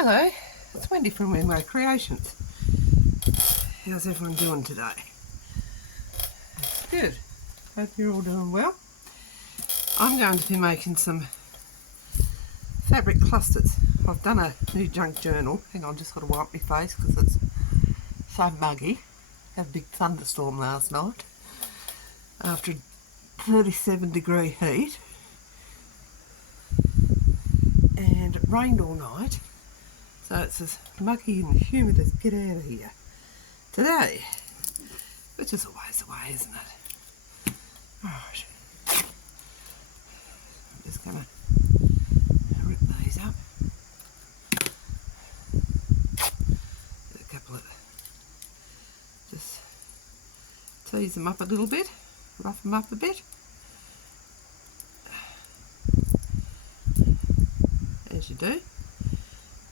Hello, it's Wendy from Wenway Creations. How's everyone doing today? Good. Hope you're all doing well. I'm going to be making some fabric clusters. I've done a new junk journal. Hang on, just got to wipe my face because it's so muggy. Had a big thunderstorm last night after 37-degree heat, and it rained all night. So it's as muggy and humid as get out of here today, which is always the way, isn't it? Right, I'm just going to rip these up. Get a couple of, just tease them up a little bit, rough them up a bit, as you do.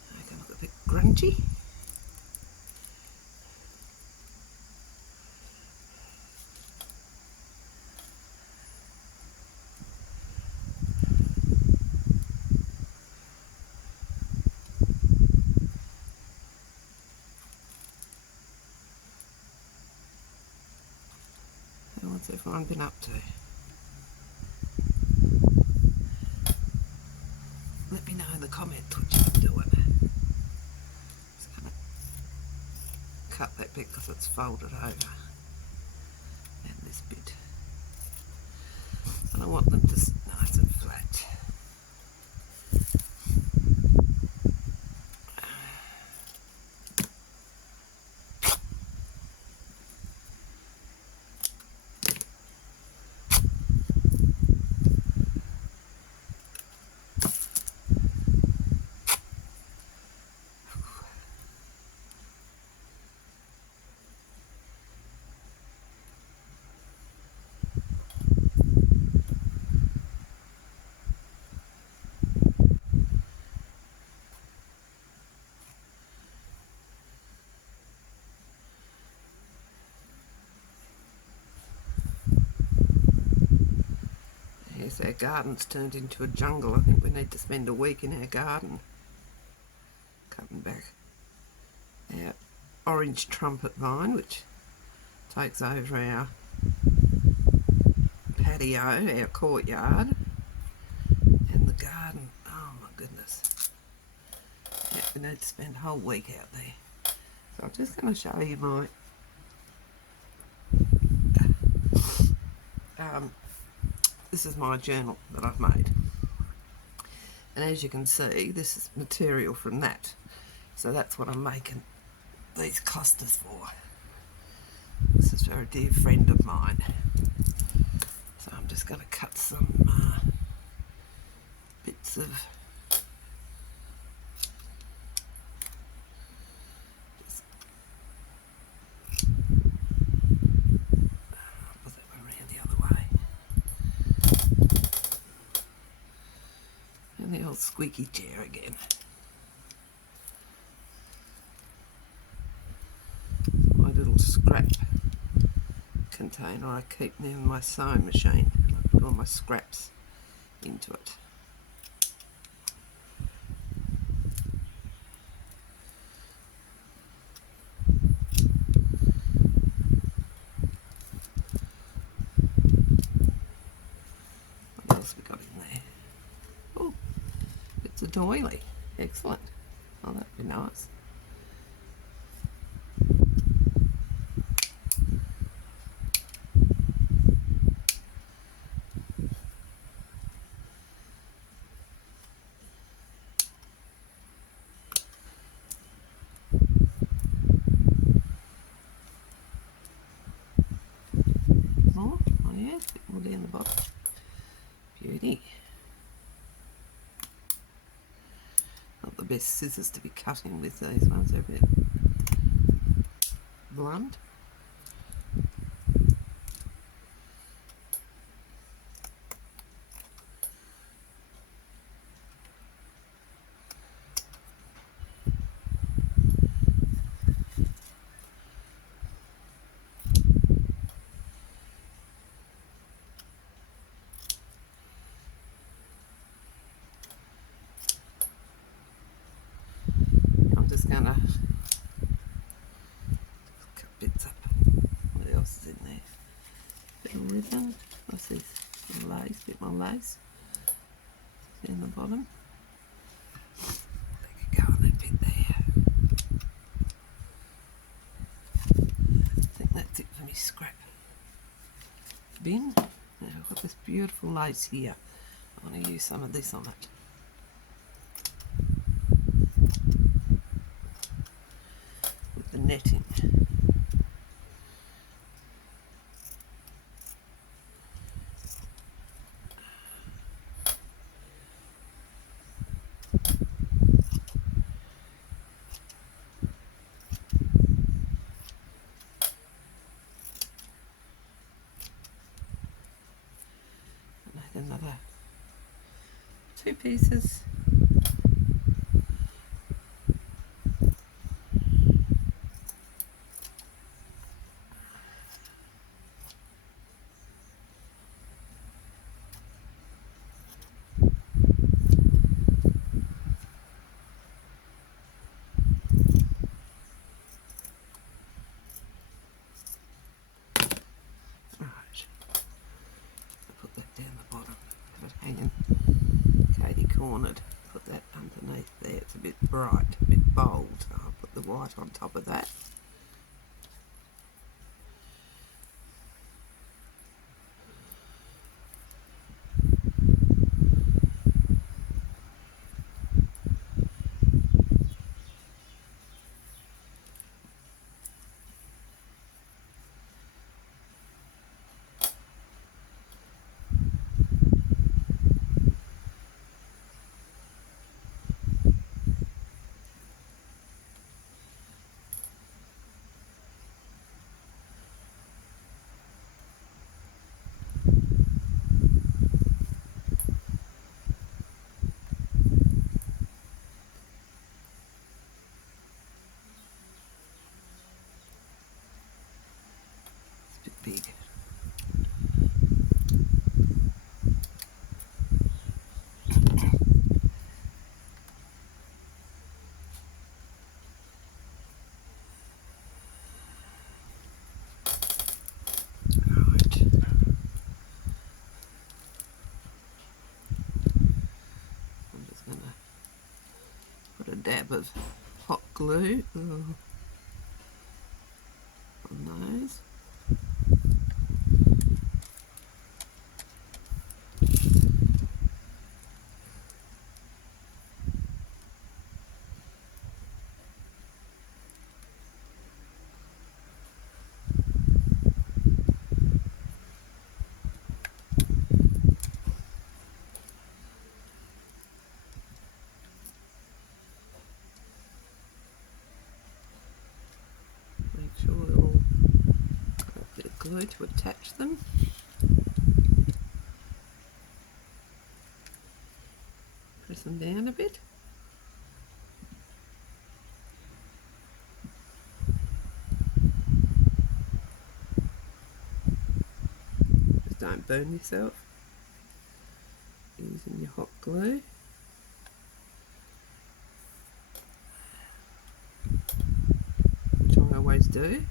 They can look a bit grungy. What's everyone been up to? Let me know in the comments what you've been doing. Just going to cut that bit because it's folded over, and this bit. And I want them just nice and flat. Yes, our garden's turned into a jungle. I think we need to spend a week in our garden. Cutting back our orange trumpet vine, which takes over our patio, our courtyard, and the garden. Oh my goodness. Yeah, we need to spend a whole week out there. So I'm just going to show you my this is my journal that I've made, and as you can see, this is material from that, so that's what I'm making these clusters for. This is for a dear friend of mine, so I'm just going to cut some bits of the old squeaky chair again. My little scrap container I keep near my sewing machine. I put all my scraps into it. What else we got in there? Oh, it's a doily. Excellent. Oh, that'd be nice. Oh yeah, a bit more down the bottom. Beauty. Not the best scissors to be cutting with these ones, they're a bit blunt. just gonna cut bits up. What else is in there? Bit of ribbon. What's this? Some lace, bit more lace. See in the bottom. There could go on that bit there. I think that's it for me scrap bin. Now I've got this beautiful lace here. I want to use some of this on it. With the netting. Another 2 pieces. Hanging Katie cornered. Put that underneath there. It's a bit bright, a bit bold. I'll put the white on top of that. Big. Right. I'm just going to put a dab of hot glue on those. Make sure they're all got a bit of glue to attach them. Press them down a bit. Just don't burn yourself using your hot glue. Which I always do.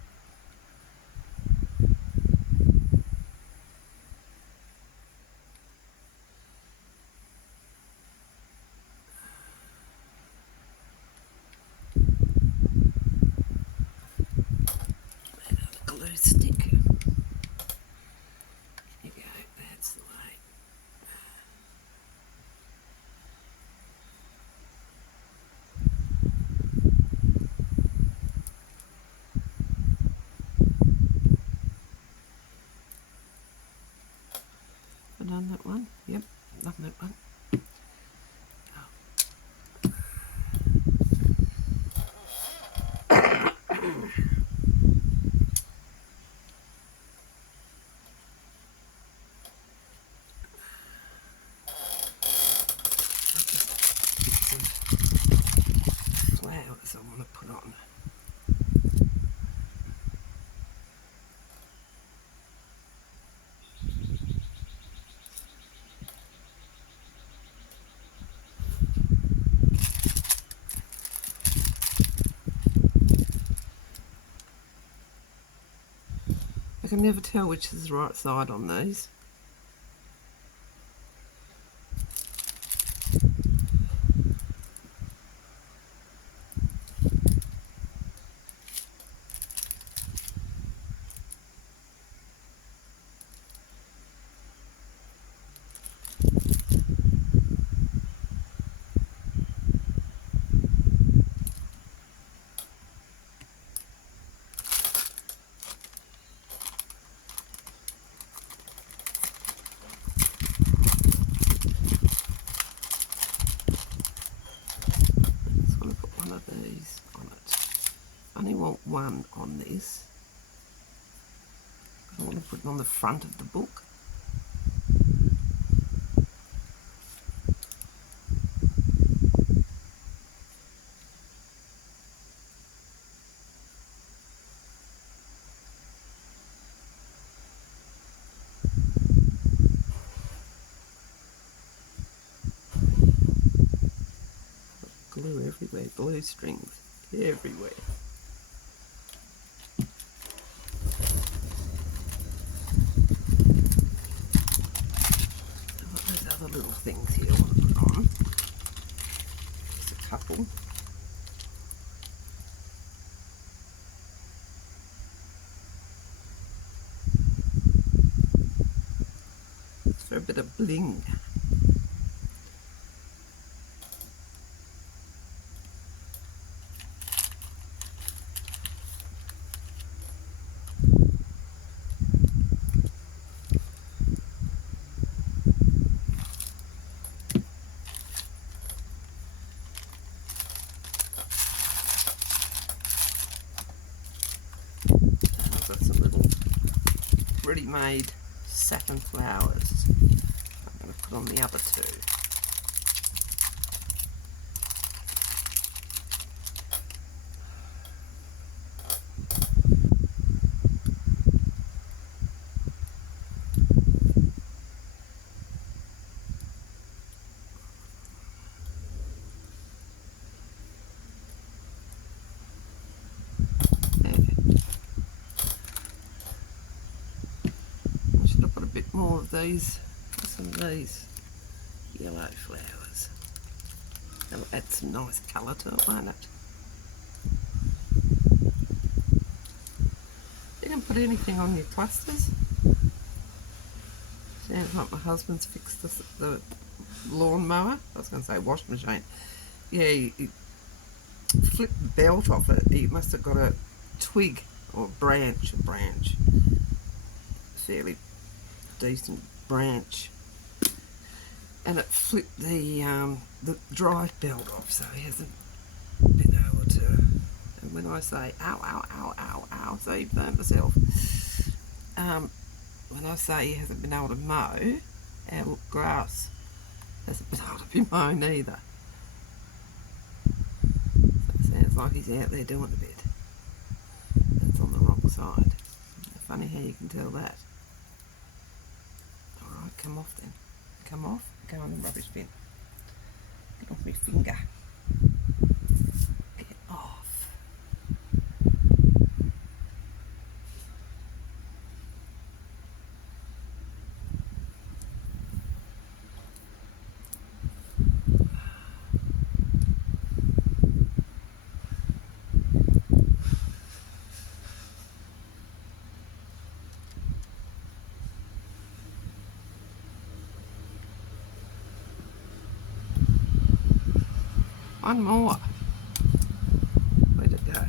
Glue stick. There you go, that's the way. Have I done that one? Yep, done that one. Flowers I want to put on. I can never tell which is the right side on these. I only want one on this. I want to put it on the front of the book. Glue everywhere, glue strings everywhere. Little things here I want to put on. Just a couple. It's for a bit of bling. I've got some little ready-made satin flowers I'm going to put on the other two. More of these, some of these yellow flowers. That'll add some nice colour to it, won't it? You can put anything on your clusters. Sounds like my husband's fixed the lawnmower. I was going to say washing machine. Yeah, he flipped the belt off it. He must have got a twig or a branch, fairly decent branch, and it flipped the drive belt off, so he hasn't been able to. And when I say ow, ow, ow, ow, ow, so he burnt myself. When I say he hasn't been able to mow, our grass hasn't been able to be mown either. So it sounds like he's out there doing a bit. It's on the wrong side. Funny how you can tell that. Alright, come off then. Come off, go on the rubbish bin. Get off my finger. Get off. One more. Where'd it go?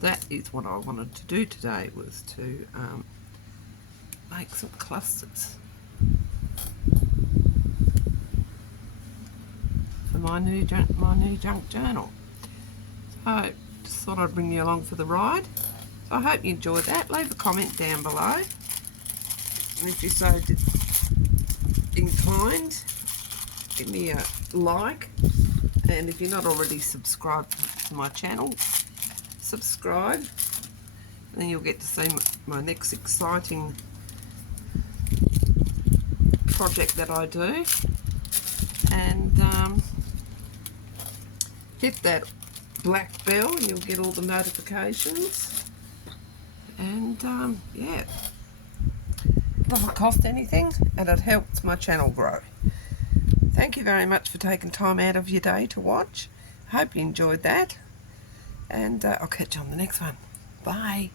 That is what I wanted to do today, was to make some clusters for my new junk journal. So just thought I'd bring you along for the ride. I hope you enjoyed that. Leave a comment down below. And if you're so inclined, give me a like. And if you're not already subscribed to my channel, subscribe. Then you'll get to see my next exciting project that I do. And hit that black bell and you'll get all the notifications. And yeah, it doesn't cost anything and it helps my channel grow. Thank you very much for taking time out of your day to watch. Hope you enjoyed that, and I'll catch you on the next one. Bye.